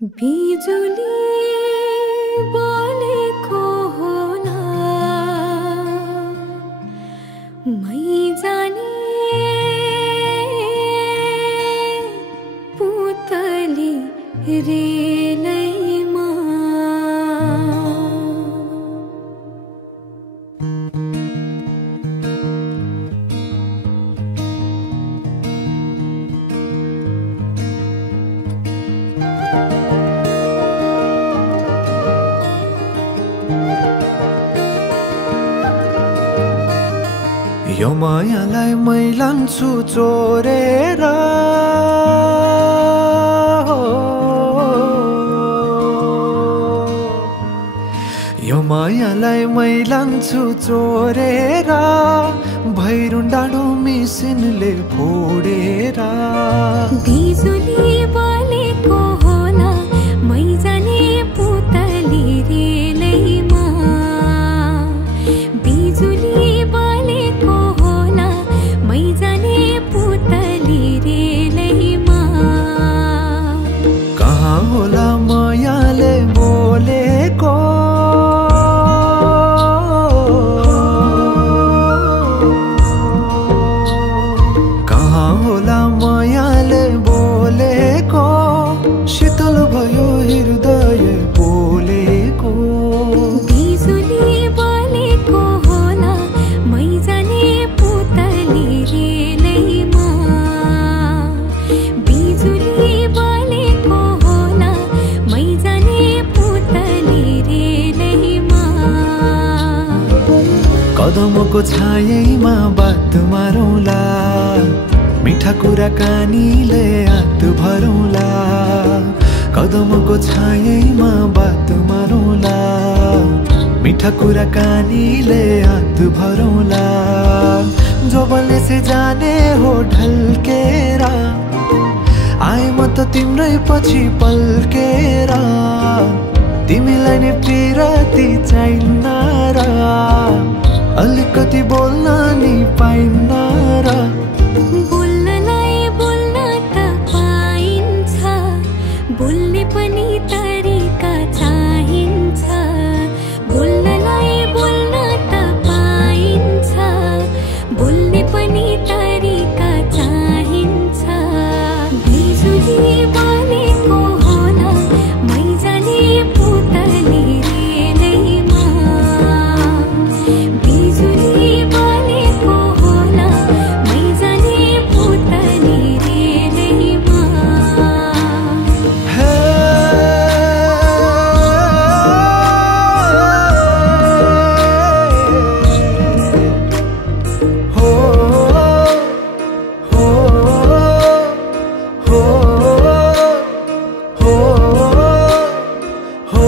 बिजुली बोलेको होला मै जाने पुतली रेलैमा यो मायालाई मै लान्छु चोरेर यो मायालाई मै लान्छु चोरेर भैरुन डाँडो मिसिनले फोडेर बिजुली बोलेको होला मै जाने पुतली रेलैमा बिजुली बोलेको होला मै जाने पुतली रेलैमा कहाँ होला मायाले बोलेको कहाँ होला मायाले बोलेको शीतल भयो हृदय बोलेको बिजुली बोलेको होला मै जाने पुतली रेलैमा बिजुली बोलेको होला मै जाने पुतली रेलैमा कदमको छायैमा बात मारौँला मिठा कुराकानीले हात भरौँला कदमको छायैमा बात मारौँला मिठा कुराकानीले हात भरौँला जोबनले से जाने हो ढल्केर आए म त तिम्रै पछि पल्केर तिमीलाई नै पिरती चाहिन्न र अलिकति बोल्न नि पाइन्न र बोल्नलाई बोल्न त पाइन्छ बोल्ने पनि तरिका चाहिन्छ बोल्नलाई बोल्न त पाइन्छ बोल्ने पनि तरिका चाहिन्छ बिजुली बोलेको होला मै जाने पुतली रेलैमा बिजुली बोलेको होला मै जाने पुतली रेलैमा हो हो हो हो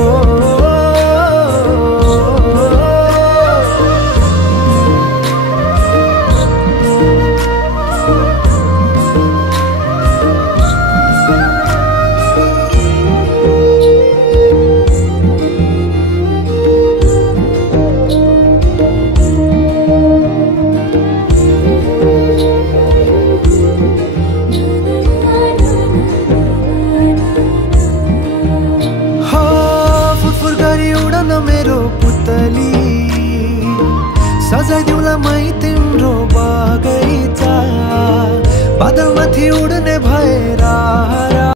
हो फुरफुर गरी उडन मेरो पुतली सजाइदिउँला